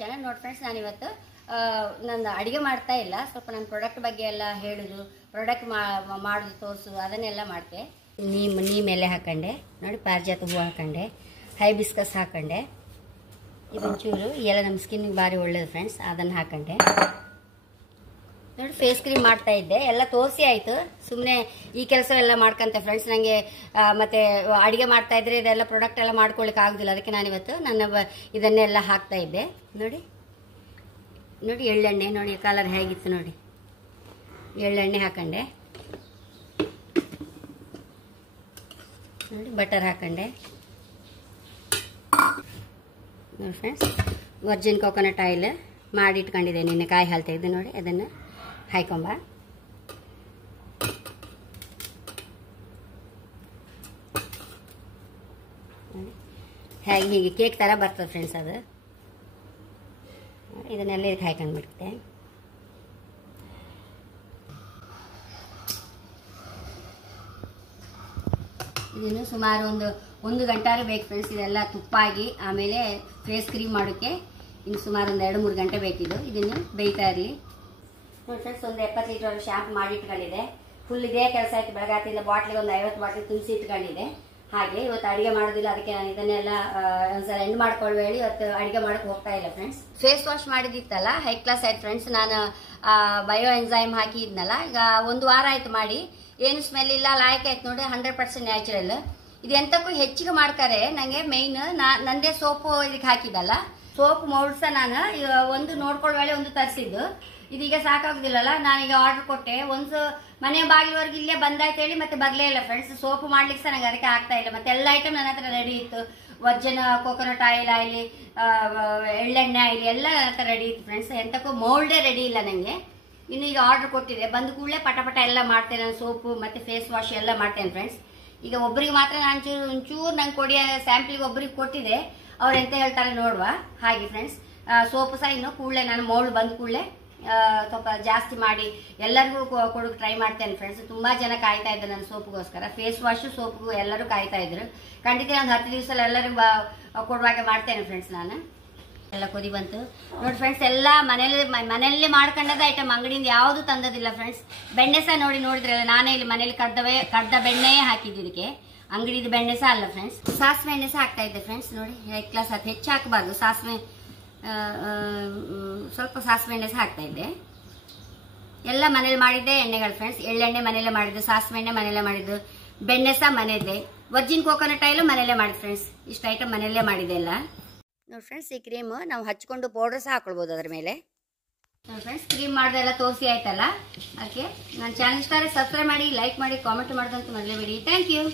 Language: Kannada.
ಚಾನಲ್. ನೋಡಿ ಫ್ರೆಂಡ್ಸ್, ನಾನಿವತ್ತು ನನ್ನ ಅಡುಗೆ ಮಾಡ್ತಾ ಇಲ್ಲ, ಸ್ವಲ್ಪ ನನ್ನ ಪ್ರಾಡಕ್ಟ್ ಬಗ್ಗೆ ಎಲ್ಲ ಹೇಳೋದು, ಪ್ರಾಡಕ್ಟ್ ಮಾಡೋದು ತೋರಿಸೋದು ಅದನ್ನೆಲ್ಲ ಮಾಡ್ತೆ. ನೀಮ್ ಎಲೆ ಹಾಕೊಂಡೆ ನೋಡಿ, ಪಾರಿಜಾತ ಹೂವು ಹಾಕೊಂಡೆ, ಹೈಬಿಸ್ಕಸ್ ಹಾಕೊಂಡೆ, ಇದೊಂಚೂರು ಎಲ್ಲ ನಮ್ಮ ಸ್ಕಿನ್ನಿಗೆ ಭಾರಿ ಒಳ್ಳೇದು ಫ್ರೆಂಡ್ಸ್, ಅದನ್ನು ಹಾಕೊಂಡೆ ನೋಡಿ. ಫೇಸ್ ಕ್ರೀಮ್ ಮಾಡ್ತಾ ಇದ್ದೆ, ಎಲ್ಲ ತೋರಿಸಿ ಆಯಿತು. ಸುಮ್ಮನೆ ಈ ಕೆಲಸ ಎಲ್ಲ ಮಾಡ್ಕೊಂತೆ ಫ್ರೆಂಡ್ಸ್. ನನಗೆ ಮತ್ತೆ ಅಡುಗೆ ಮಾಡ್ತಾ ಇದ್ರೆ ಇದೆಲ್ಲ ಪ್ರಾಡಕ್ಟ್ ಎಲ್ಲ ಮಾಡ್ಕೊಳ್ಳಿಕ್ಕೆ ಆಗೋದಿಲ್ಲ, ಅದಕ್ಕೆ ನಾನಿವತ್ತು ಇದನ್ನೆಲ್ಲ ಹಾಕ್ತಾ ಇದ್ದೆ. ನೋಡಿ ನೋಡಿ ಎಳ್ಳೆಣ್ಣೆ ನೋಡಿ, ಕಲರ್ ಹೇಗಿತ್ತು ನೋಡಿ. ಎಳ್ಳೆಣ್ಣೆ ಹಾಕೊಂಡೆ ನೋಡಿ, ಬಟರ್ ಹಾಕೊಂಡೆ ನೋಡಿ ಫ್ರೆಂಡ್ಸ್. ವರ್ಜಿನ್ ಕೋಕೋನಟ್ ಆಯಿಲ್ ಮಾಡಿ ಇಟ್ಕೊಂಡಿದ್ದೆ, ನಿನ್ನೆ ಕಾಯಿ ಹಾಲ್ತಾ ಇದ್ದೆ ನೋಡಿ, ಅದನ್ನು ಹಾಕೊಂಬ. ಹೇಗೆ ಹೀಗೆ ಕೇಕ್ ಥರ ಬರ್ತದೆ ಫ್ರೆಂಡ್ಸ್ ಅದು. ಇದನ್ನೆಲ್ಲ ಇದಕ್ಕೆ ಹಾಕೊಂಡ್ಬಿಡ್ತೆ. ಇದನ್ನು ಸುಮಾರು ಒಂದು ಗಂಟೆ ಬೇಕು ಫ್ರೆಂಡ್ಸ್. ಇದೆಲ್ಲ ತುಪ್ಪಾಗಿ ಆಮೇಲೆ ಫೇಸ್ ಕ್ರೀಮ್ ಮಾಡೋಕ್ಕೆ ಇನ್ನು ಸುಮಾರು ಒಂದು 2-3 ಗಂಟೆ ಬೇಕಿದ್ದು. ಇದನ್ನು ಬೇಯ್ತಾ ಇರಲಿ ನೋಡಿ ಫ್ರೆಂಡ್ಸ್. ಒಂದು 70 ಲೀಟರ್ ಶಾಂಪು ಮಾಡಿ ಇಟ್ಕೊಂಡಿದೆ. ಫುಲ್ ಇದೇ ಕೆಲಸ ಆಯ್ತು. ಬೆಳಗಾತಿಂದ ಬಾಟ್ಲಿಗೆ ಒಂದು 50 ಬಾಟ್ಲಿ ತುಂಬಿಸಿ ಇಟ್ಕೊಂಡಿದೆ. ಹಾಗೆ ಇವತ್ತು ಅಡುಗೆ ಮಾಡೋದಿಲ್ಲ, ಅದಕ್ಕೆ ನಾನು ಇದನ್ನೆಲ್ಲ ಒಂದ್ಸಲ ಎಂಡ್ ಮಾಡ್ಕೊಳ್ಳುವ ಹೇಳಿ ಇವತ್ತು ಅಡುಗೆ ಮಾಡಕ್ಕೆ ಹೋಗ್ತಾ ಇಲ್ಲ ಫ್ರೆಂಡ್ಸ್. ಫೇಸ್ ವಾಶ್ ಮಾಡಿದಿತ್ತಲ್ಲ, ಹೈ ಕ್ಲಾಸ್ ಆಯ್ತು ಫ್ರೆಂಡ್ಸ್. ನಾನು ಬಯೋ ಎನ್ಸೈಮ್ ಹಾಕಿದ್ನಲ್ಲ, ಈಗ 1 ವಾರ ಆಯ್ತು ಮಾಡಿ. ಏನು ಸ್ಮೆಲ್ ಇಲ್ಲ, ಲಾಯಕ್ ಆಯ್ತು ನೋಡಿ. 100% ನ್ಯಾಚುರಲ್. ಇದು ಎಂತಕ್ಕೂ ಹೆಚ್ಚಿಗೆ ಮಾಡ್ತಾರೆ. ನನಗೆ ಮೇಯ್ನ್ ನಂದೇ ಸೋಪು ಇದಕ್ಕೆ ಹಾಕಿದಲ್ಲ, ಸೋಪ್ ಮೌಲ್ಡ್ಸ ನಾನು ಒಂದು ನೋಡ್ಕೊಳ್ಳೋ ವೇಳೆ ಒಂದು ತರಿಸಿದ್ದು. ಇದೀಗ ಸಾಕಾಗುದಿಲ್ಲಲ್ಲ, ನಾನೀಗ ಆರ್ಡರ್ ಕೊಟ್ಟೆ. ಒಂದು ಮನೆ ಬಾಗಿಲವರೆಗೆ ಇಲ್ಲೇ ಬಂದಾಯ್ತು ಹೇಳಿ ಮತ್ತೆ ಬರಲೇ ಇಲ್ಲ ಫ್ರೆಂಡ್ಸ್. ಸೋಪು ಮಾಡ್ಲಿಕ್ಕೆ ಸಹ ನಂಗೆ ಅದಕ್ಕೆ ಆಗ್ತಾ ಇಲ್ಲ. ಮತ್ತೆ ಎಲ್ಲ ಐಟಮ್ ನನ್ನ ಹತ್ರ ರೆಡಿ ಇತ್ತು. ವರ್ಜಿನ್ ಕೋಕೋನಟ್ ಆಯಿಲ್ ಆಗಲಿ, ಎಳ್ಳೆಣ್ಣೆ ಆಗಲಿ ಎಲ್ಲ ನನ್ನ ಹತ್ರ ರೆಡಿ ಇತ್ತು ಫ್ರೆಂಡ್ಸ್. ಎಂತಕ್ಕೂ ಮೌಲ್ಡೇ ರೆಡಿ ಇಲ್ಲ ನನಗೆ. ಇನ್ನು ಈಗ ಆರ್ಡರ್ ಕೊಟ್ಟಿದೆ, ಬಂದ ಕೂಡಲೇ ಪಟ ಎಲ್ಲ ಮಾಡ್ತೇನೆ. ನಾನು ಸೋಪು ಮತ್ತೆ ಫೇಸ್ ವಾಶ್ ಎಲ್ಲ ಮಾಡ್ತೇನೆ ಫ್ರೆಂಡ್ಸ್. ಈಗ ಒಬ್ಬರಿಗೆ ಮಾತ್ರ ನಾನು ಒಂಚೂರು ನಂಗೆ ಕೊಡಿ ಸ್ಯಾಂಪಲ್ಗೆ ಒಬ್ಬರಿಗೆ ಕೊಟ್ಟಿದೆ. ಅವ್ರು ಎಂತ ಹೇಳ್ತಾರೆ ನೋಡುವ. ಹಾಗೆ ಫ್ರೆಂಡ್ಸ್, ಸೋಪು ಸಹ ಇನ್ನು ಕೂಡಲೇ ನಾನು ಮೌಲ್ಡ್ ಬಂದ ಕೂಡಲೇ ಸ್ವಲ್ಪ ಜಾಸ್ತಿ ಮಾಡಿ ಎಲ್ಲರಿಗೂ ಕೊಡೋಕೆ ಟ್ರೈ ಮಾಡ್ತೇನೆ ಫ್ರೆಂಡ್ಸ್. ತುಂಬಾ ಜನ ಕಾಯ್ತಾ ಇದ್ದಾರೆ ನನ್ನ ಸೋಪ್ಗೋಸ್ಕರ. ಫೇಸ್ ವಾಶ್ ಸೋಪ್ಗೂ ಎಲ್ಲರೂ ಕಾಯ್ತಾ ಇದ್ರು. ಖಂಡಿತ ಒಂದು 10 ದಿವಸ ಎಲ್ಲರಿಗೂ ಕೊಡುವಾಗೆ ಮಾಡ್ತೇನೆ ಫ್ರೆಂಡ್ಸ್. ನಾನು ಎಲ್ಲ ಕೊದಿ ಬಂತು ನೋಡಿ ಫ್ರೆಂಡ್ಸ್. ಎಲ್ಲ ಮನೆಯಲ್ಲೇ ಮಾಡ್ಕೊಂಡದ ಐಟಮ್, ಅಂಗಡಿಯಿಂದ ಯಾವುದು ತಂದದಿಲ್ಲ ಫ್ರೆಂಡ್ಸ್. ಬೆಣ್ಣೆ ಸಹ ನೋಡಿದ್ರಲ್ಲ, ನಾನೇ ಇಲ್ಲಿ ಮನೇಲಿ ಕಡ್ದ ಬೆಣ್ಣೆಯೇ ಹಾಕಿದ್ದು ಇದಕ್ಕೆ. ಅಂಗಡಿದು ಬೆಣ್ಣೆ ಸಹ ಅಲ್ಲ ಫ್ರೆಂಡ್ಸ್. ಸಾಸಿವೆ ಎಣ್ಣೆ ಸಹ ಹಾಕ್ತಾ ಇದ್ದೆ ಫ್ರೆಂಡ್ಸ್. ನೋಡಿ ಹೈ ಕ್ಲಾಸ್ ಅದು ಹೆಚ್ಚು ಹಾಕಬಾರ್ದು. ಸಾಸಿವೆ ಸ್ವಲ್ಪ ಸಾಸಿವೆ ಎಣ್ಣೆ ಸಹ ಹಾಕ್ತಾ ಇದ್ದೆ. ಎಲ್ಲ ಮನೇಲಿ ಮಾಡಿದ್ದೆ ಎಣ್ಣೆಗಳು ಫ್ರೆಂಡ್ಸ್. ಎಳ್ಳೆಣ್ಣೆ ಮನೇಲೆ ಮಾಡಿದ್ದು, ಸಾಸಿವೆ ಎಣ್ಣೆ ಮನೇಲೆ ಮಾಡಿದ್ದು, ಬೆಣ್ಣೆ ಸಹ ಮನೆಯದ್ದೆ, ವರ್ಜಿನ್ ಕೋಕೋನಟ್ ಆಯಿಲು ಮನೇಲೆ ಮಾಡಿದ್ದು ಫ್ರೆಂಡ್ಸ್. ಇಷ್ಟು ಐಟಮ್ ಮನೆಯಲ್ಲೇ ಮಾಡಿದೆ ಎಲ್ಲ ನೋಡಿ ಫ್ರೆಂಡ್ಸ್. ಈ ಕ್ರೀಮ್ ನಾವು ಹಚ್ಕೊಂಡು ಪೌಡರ್ ಸಹ ಹಾಕೊಳ್ಬೋದು ಅದರ ಮೇಲೆ ನೋಡಿ ಫ್ರೆಂಡ್ಸ್. ಕ್ರೀಮ್ ಮಾಡ್ದೆಲ್ಲ ತೋರಿಸಿ ಆಯ್ತಲ್ಲ. ಅದಕ್ಕೆ ನನ್ನ ಚಾನಲ್ ಇಷ್ಟ ಆದರೆ ಸಬ್ಸ್ಕ್ರೈಬ್ ಮಾಡಿ, ಲೈಕ್ ಮಾಡಿ, ಕಾಮೆಂಟ್ ಮಾಡೋದಂತೂ ಮರಲೇಬೇಡಿ. Thank you.